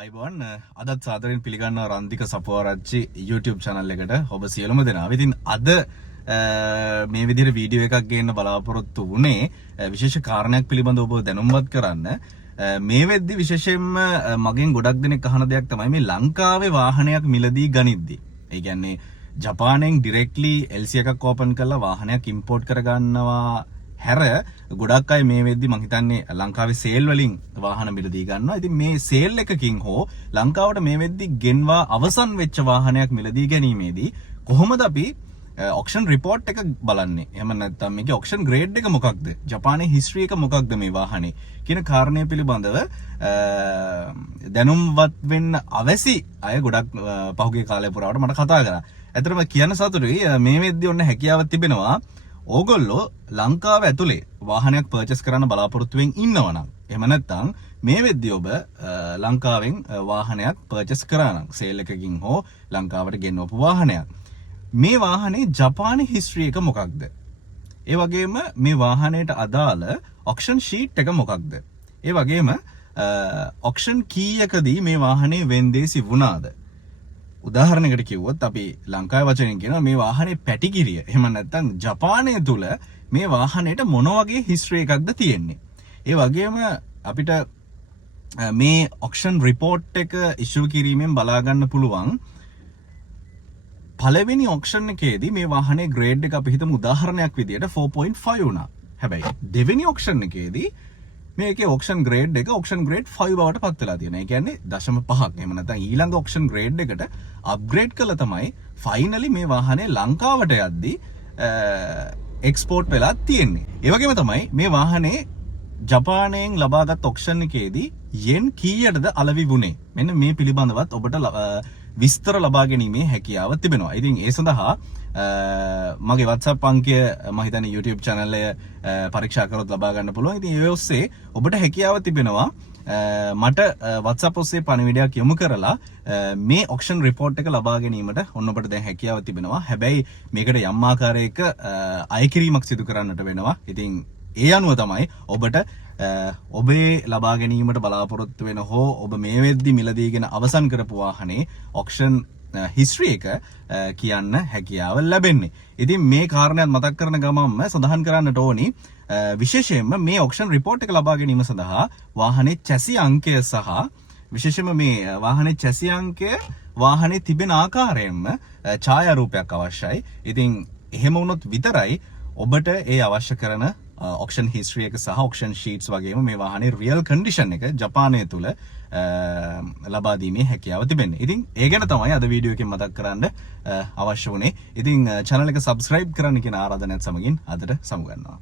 අයිබෝන් අදත් සාදරයෙන් පිළිගන්නවා රන්දික සපුවාරච්චි YouTube channel එකට ඔබ සියලුම දෙනා. ඉතින් අද මේ විදිහට වීඩියෝ එකක් ගේන්න බලාපොරොත්තු වුණේ විශේෂ කාරණයක් පිළිබඳව ඔබ දැනුම්වත් කරන්න. මේ වෙද්දි විශේෂයෙන්ම මගෙන් ගොඩක් දෙනෙක් අහන දෙයක් තමයි මේ ලංකාවේ වාහනයක් මිලදී ගනිද්දී. ඒ කියන්නේ ජපානයෙන් ඩිරෙක්ට්ලි LC එකක් ඕපන් කරලා වාහනයක් ඉම්පෝර්ට් කරගන්නවා හැර ගොඩක් අය මේ වෙද්දි මං හිතන්නේ ලංකාවේ සේල් වලින් වාහන මිලදී ගන්නවා. ඉතින් මේ සේල් එකකින් හෝ ලංකාවට මේ වෙද්දි ගෙන්වා අවසන් වෙච්ච වාහනයක් මිලදී ගැනීමේදී කොහොමද අපි ඔක්ෂන් රිපෝට් එක බලන්නේ? එහෙම නැත්නම් මේකේ ඔක්ෂන් ග්‍රේඩ් එක මොකක්ද? ජපානයේ හිස්ටරි එක මොකක්ද මේ වාහනේ කියන කාරණය පිළිබඳව දැනුම්වත් වෙන්න අවැසි අය ගොඩක් පහුගිය කාලය පුරාවට මට කතා කරා. ඇත්තටම කියන්න සතුටුයි මේ වෙද්දි ඔන්න හැකියාවක් තිබෙනවා. ඕගොල්ලෝ ලංකාව ඇතුලේ වාහනයක් පර්චේස් කරන්න බලාපොරොත්තු වෙමින් ඉන්නවා නම් එහෙම නැත්නම් මේ වෙද්දී ඔබ ලංකාවෙන් වාහනයක් පර්චේස් කරා නම් සේල් එකකින් හෝ ලංකාවට ගෙන්වපු වාහනයක් මේ වාහනේ ජපානයේ හිස්ටරි එක මොකක්ද? ඒ වගේම මේ වාහනයට අදාළ ඔක්ෂන් ෂීට් එක මොකක්ද? ඒ වගේම ඔක්ෂන් කීයකදී මේ වාහනේ වෙන්දේසි වුණාද? උදාහරණයකට කිව්වොත් අපි ලංකාවේ වචනෙන් කියනවා මේ වාහනේ පැටිකිරිය. එහෙම නැත්නම් ජපානය තුල මේ වාහනේට මොන වගේ හිස්ටරි එකක්ද තියෙන්නේ? ඒ වගේම අපිට මේ ඔක්ෂන් රිපෝට් එක ඉෂුව කිරීමෙන් බලා ගන්න පුළුවන් පළවෙනි ඔක්ෂන් එකේදී මේ වාහනේ ග්‍රේඩ් එක අපි හිතමු උදාහරණයක් විදියට 4.5 වුණා. හැබැයි දෙවෙනි ඔක්ෂන් එකේදී මේකේ ඔක්ෂන් ග්‍රේඩ් එක ඔක්ෂන් ග්‍රේඩ් 5 බවට පත් වෙලා තියෙනවා. ඒ කියන්නේ 0.5ක්. එහෙම නැත්නම් ඊළඟ ඔක්ෂන් ග්‍රේඩ් එකට අප්ග්‍රේඩ් කළා තමයි ෆයිනලි මේ වාහනේ ලංකාවට යද්දී එක්ස්පෝර්ට් වෙලා තියෙන්නේ. ඒ වගේම තමයි මේ වාහනේ ජපානයෙන් ලබාගත් ඔක්ෂන් එකේදී යෙන් කීයටද අලෙවි වුණේ? මෙන්න මේ පිළිබඳවත් ඔබට විස්තර ලබා ගැනීමේ හැකියාව තිබෙනවා. ඉතින් ඒ සඳහා මගේ WhatsApp අංකය මම හිතන්නේ YouTube channel එක පරීක්ෂා කරොත් ලබා ගන්න පුළුවන්. ඉතින් ඒ ඔස්සේ ඔබට හැකියාව තිබෙනවා මට WhatsApp ඔස්සේ පණිවිඩයක් යොමු කරලා මේ ඔක්ෂන් රිපෝට් එක ලබා ගැනීමට ඔන්න ඔබට දැන් හැකියාව තිබෙනවා. හැබැයි මේකට යම් ආකාරයක අයකිරීමක් සිදු කරන්නට වෙනවා. ඉතින් ඒ අනුව තමයි ඔබට ඔබේ ලබා ගැනීමට බලාපොරොත්තු වෙන හෝ ඔබ මේ වෙද්දි මිලදීගෙන අවසන් කරපු වාහනේ ඔක්ෂන් හිස්ටරි එක කියන්න හැකියාව ලැබෙන්නේ. ඉතින් මේ කාරණයක් මතක් කරන ගමන්ම සඳහන් කරන්නට ඕනි විශේෂයෙන්ම මේ ඔක්ෂන් රිපෝට් එක ලබා ගැනීම සඳහා වාහනේ චැසි අංකය සහ විශේෂයෙන්ම මේ වාහනේ චැසි අංකය වාහනේ තිබෙන ආකාරයෙන්ම ඡායාරූපයක් අවශ්‍යයි. ඉතින් එහෙම වුණොත් විතරයි ඔබට ඒ අවශ්‍ය කරන ඔක්ෂන් හිස්ටරි එක සහ ඔක්ෂන් ෂීට්ස් වගේම මේ වාහනේ රියල් කන්ඩිෂන් එක ජපානය තුල ලබා දීමේ හැකියාව තිබෙන්නේ. ඉතින් ඒ ගැන තමයි අද වීඩියෝ එකෙන් මතක් කරන්න අවශ්‍ය වුණේ. ඉතින් channel එක subscribe කරන්න කියන ආරාධනාවත් සමගින් අදට සමු ගන්නවා.